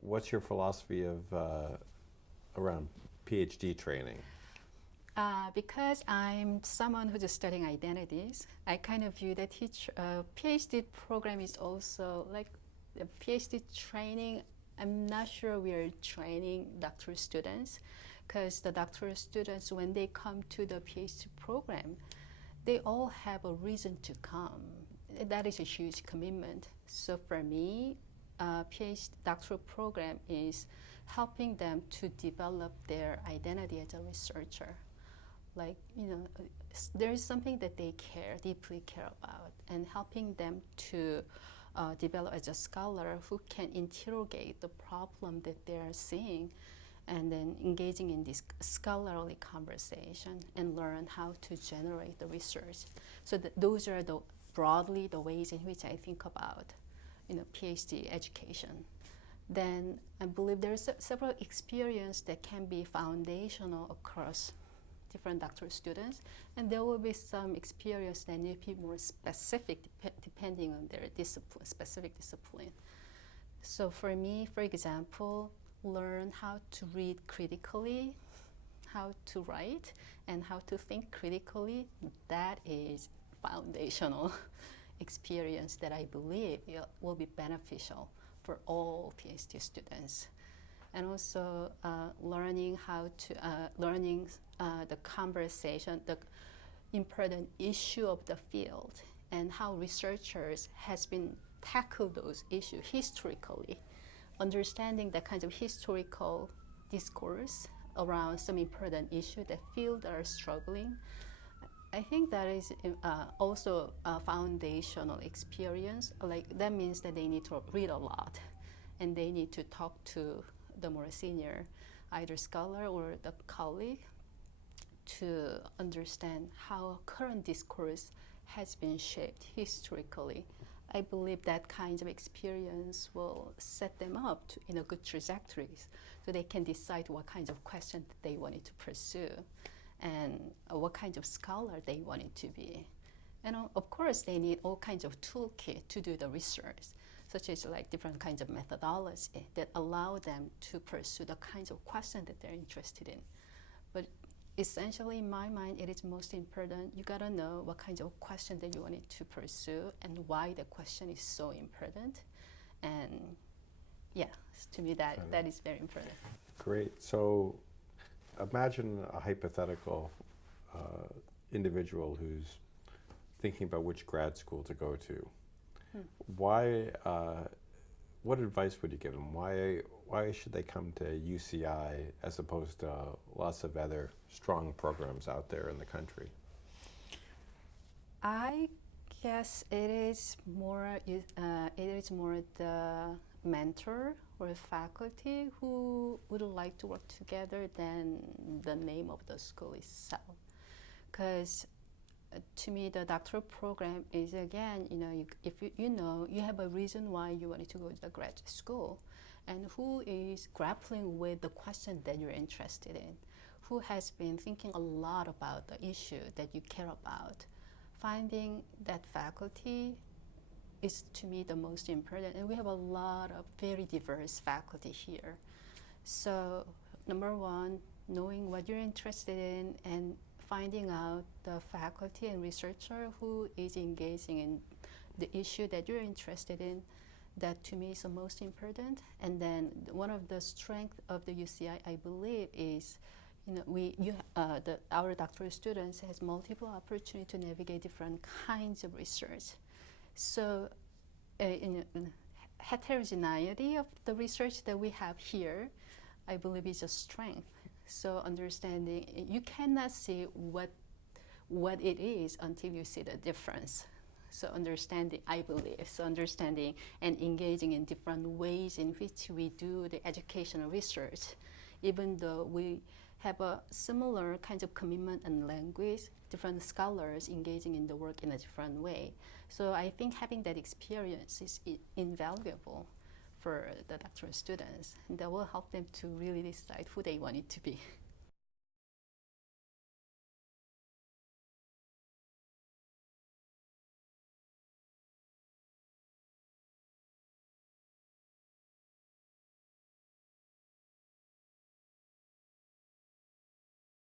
what's your philosophy of around PhD training? Because I'm someone who's just studying identities, I kind of view that PhD program is also like the PhD training. I'm not sure we are training doctoral students, because the doctoral students, when they come to the PhD program, they all have a reason to come. That is a huge commitment. So for me, PhD doctoral program is helping them to develop their identity as a researcher. Like, there is something that they deeply care about, and helping them to develop as a scholar who can interrogate the problem that they're seeing, and then engaging in this scholarly conversation and learn how to generate the research. So those are broadly the ways in which I think about PhD education. Then I believe there's several experiences that can be foundational across different doctoral students, and there will be some experience that need to be more specific depending on their specific discipline. So for me, for example, learn how to read critically, how to write, and how to think critically. That is foundational experience that I believe will be beneficial for all PhD students. And also learning the conversation, the important issue of the field, and how researchers has been tackled those issues historically, understanding the kinds of historical discourse around some important issue that field are struggling. I think that is also a foundational experience. Like, that means that they need to read a lot, and they need to talk to the more senior, either scholar or the colleague, to understand how current discourse has been shaped historically. I believe that kind of experience will set them up in a good trajectories, so they can decide what kinds of questions they wanted to pursue, and what kind of scholar they wanted to be. And of course, they need all kinds of toolkit to do the research, such as like different kinds of methodology that allow them to pursue the kinds of questions that they're interested in. But essentially, in my mind, it is most important. You gotta know what kinds of question that you wanted to pursue and why the question is so important. And yeah, to me that is very important. Great. So imagine a hypothetical individual who's thinking about which grad school to go to. Why? What advice would you give them? Why should they come to UCI as opposed to lots of other strong programs out there in the country? I guess it is more the mentor or faculty who would like to work together than the name of the school itself. Because to me, the doctoral program is, again, if you have a reason why you wanted to go to the graduate school, and who is grappling with the question that you're interested in, who has been thinking a lot about the issue that you care about. Finding that faculty is, to me, the most important, and we have a lot of very diverse faculty here. So number one, knowing what you're interested in and finding out the faculty and researcher who is engaging in the issue that you're interested in, that to me is the most important. And then one of the strengths of the UCI, I believe, is our doctoral students has multiple opportunities to navigate different kinds of research. So heterogeneity of the research that we have here, I believe, is a strength. So understanding, you cannot see what it is until you see the difference. So understanding and engaging in different ways in which we do the educational research, even though we have a similar kinds of commitment and language, different scholars engaging in the work in a different way. So I think having that experience is invaluable for the doctoral students, and that will help them to really decide who they want it to be.